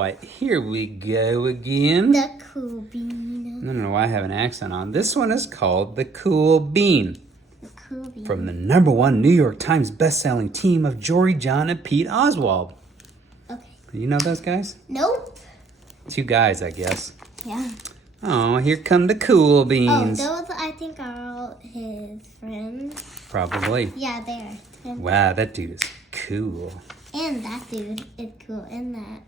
boy, here we go again. The cool bean. I don't know why I have an accent on. This one is called The Cool Bean. The cool bean. From the #1 New York Times best-selling team of Jory, John, and Pete Oswald. Okay. You know those guys? Nope. 2 guys, I guess. Yeah. Oh, here come the cool beans. Oh, those I think are all his friends. Probably. Yeah, they are. And, Wow, that dude is cool. and that dude is cool. And that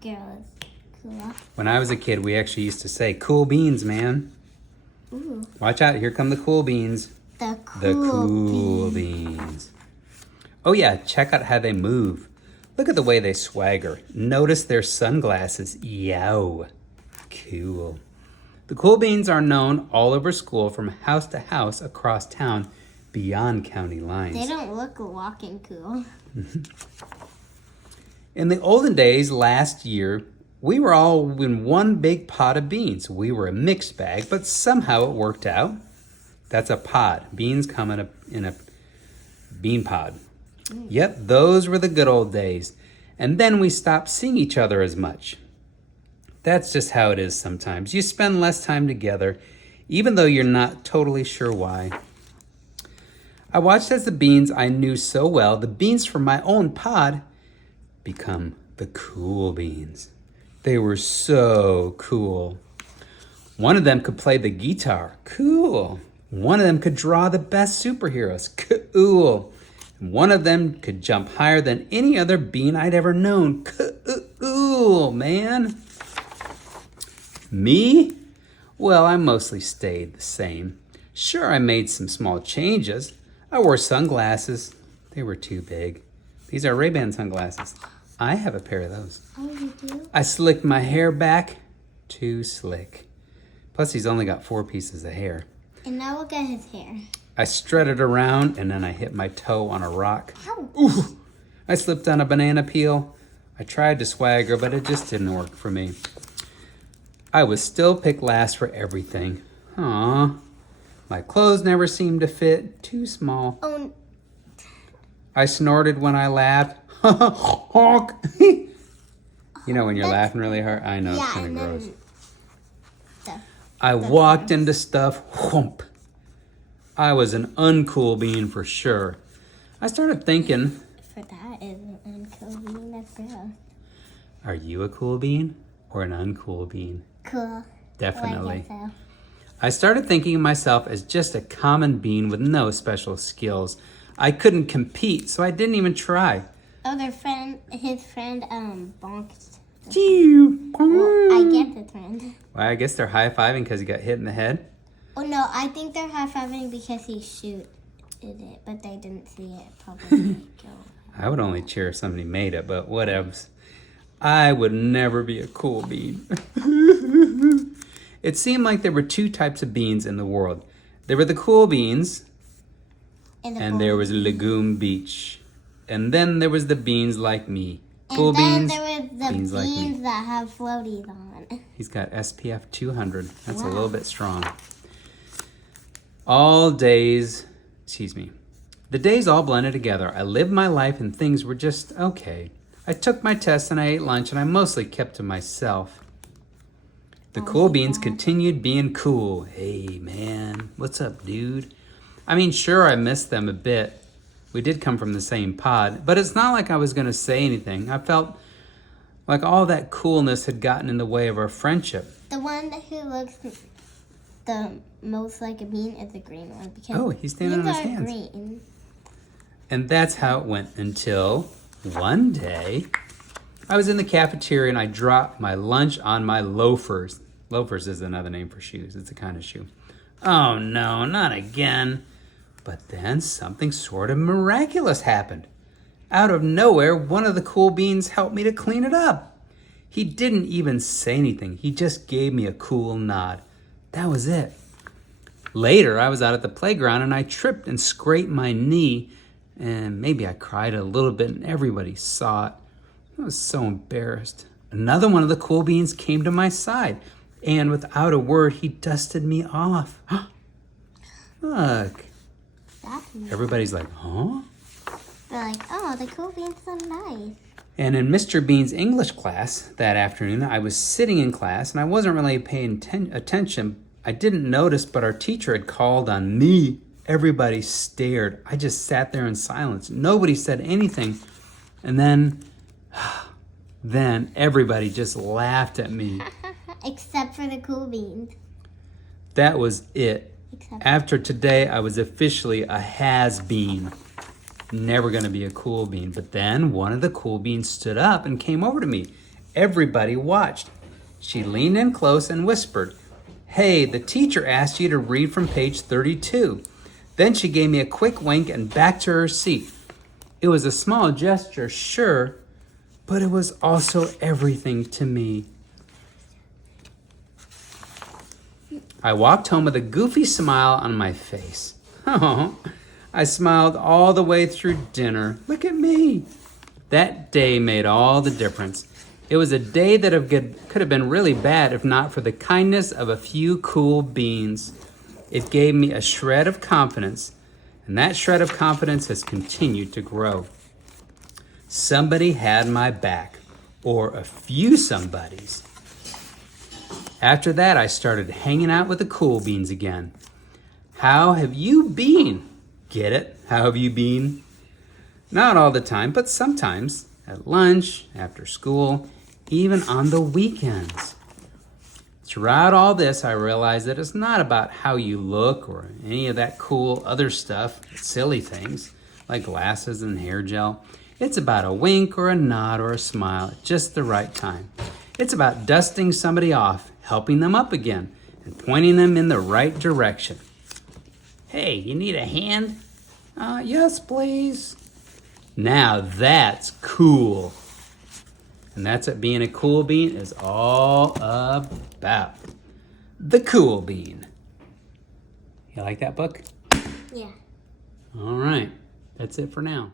girl is cool. When I was a kid, we actually used to say, cool beans, man. Ooh. Watch out, here come the cool beans. The cool, The cool bean. beans. Oh yeah, check out how they move. Look at the way they swagger. Notice their sunglasses. Yow. Cool. The cool beans are known all over school from house to house across town beyond county lines. They don't look walking cool. In the olden days, last year, we were all in one big pot of beans. We were a mixed bag, but somehow it worked out. That's a pod. Beans come in a bean pod. Yep, those were the good old days. And then we stopped seeing each other as much. That's just how it is sometimes. You spend less time together, even though you're not totally sure why. I watched as the beans I knew so well, the beans from my own pod, become the cool beans. They were so cool. One of them could play the guitar. Cool. One of them could draw the best superheroes. Cool. One of them could jump higher than any other bean I'd ever known. Cool, man. Me? Well, I mostly stayed the same. Sure, I made some small changes. I wore sunglasses. They were too big. These are Ray-Ban sunglasses. I have a pair of those. Oh, you do? I slicked my hair back. Too slick. Plus, he's only got 4 pieces of hair. And now look at his hair. I strutted around and then I hit my toe on a rock. Ow. Ooh! I slipped on a banana peel. I tried to swagger, but it just didn't work for me. I was still picked last for everything. Aw. My clothes never seemed to fit. Too small. Oh, I snorted when I laughed. Honk! You know when you're laughing really hard? I know, it's yeah, kind of and gross. then I walked into stuff. Whoomp. I was an uncool bean for sure. I started thinking, for that is an uncool bean. That's gross. are you a cool bean or an uncool bean? Cool. Definitely. Well, I guess so. I started thinking of myself as just a common bean with no special skills. I couldn't compete, so I didn't even try. Oh, his friend, bonked. Well, I get the trend. I guess they're high-fiving because he got hit in the head. Oh, no, I think they're high-fiving because he shooted it, but they didn't see it probably go. I would only cheer if somebody made it, but whatevs. I would never be a cool bean. It seemed like there were 2 types of beans in the world. There were the cool beans, and there was Legume Beach. And then there was the beans like me. Cool and then beans, there was the beans like me. that have floaties on. He's got SPF 200. That's a Wow. little bit strong. The days all blended together. I lived my life and things were just okay. I took my test and I ate lunch and I mostly kept to myself. The cool beans continued being cool. Hey, man, what's up, dude? I mean, sure, I missed them a bit. We did come from the same pod, but it's not like I was going to say anything. I felt like all that coolness had gotten in the way of our friendship. The one who looks the most like a bean is the green one. Because Oh, he's standing on his hands. Green. And that's how it went until one day I was in the cafeteria and I dropped my lunch on my loafers. Loafers is another name for shoes. It's a kind of shoe. Oh no, not again. But then something sort of miraculous happened. Out of nowhere, one of the cool beans helped me to clean it up. He didn't even say anything. He just gave me a cool nod. That was it. Later, I was out at the playground and I tripped and scraped my knee. And maybe I cried a little bit and everybody saw it. I was so embarrassed. Another one of the cool beans came to my side. And without a word, he dusted me off. Look. That's nice. Everybody's like, huh? They're like, oh, the cool bean's so nice. And in Mr. Bean's English class that afternoon, I was sitting in class and I wasn't really paying attention. I didn't notice, but our teacher had called on me. Everybody stared. I just sat there in silence. Nobody said anything. And then everybody just laughed at me. Except for the cool beans. That was it. After today, I was officially a has-been. Never going to be a cool bean. But then one of the cool beans stood up and came over to me. Everybody watched. She leaned in close and whispered, "Hey, the teacher asked you to read from page 32. Then she gave me a quick wink and back to her seat. It was a small gesture, sure, but it was also everything to me." I walked home with a goofy smile on my face. Oh, I smiled all the way through dinner. Look at me. That day made all the difference. It was a day that could have been really bad if not for the kindness of a few cool beans. It gave me a shred of confidence, and that shred of confidence has continued to grow. Somebody had my back, or a few somebodies. After that, I started hanging out with the cool beans again. How have you been? Get it? How have you been? Not all the time, but sometimes. At lunch, after school, even on the weekends. Throughout all this, I realized that it's not about how you look or any of that cool other stuff, silly things like glasses and hair gel. It's about a wink or a nod or a smile at just the right time. It's about dusting somebody off, helping them up again, and pointing them in the right direction. "Hey, you need a hand?" "Yes, please." Now that's cool. And that's what being a cool bean is all about. The Cool Bean. You like that book? Yeah. All right. That's it for now.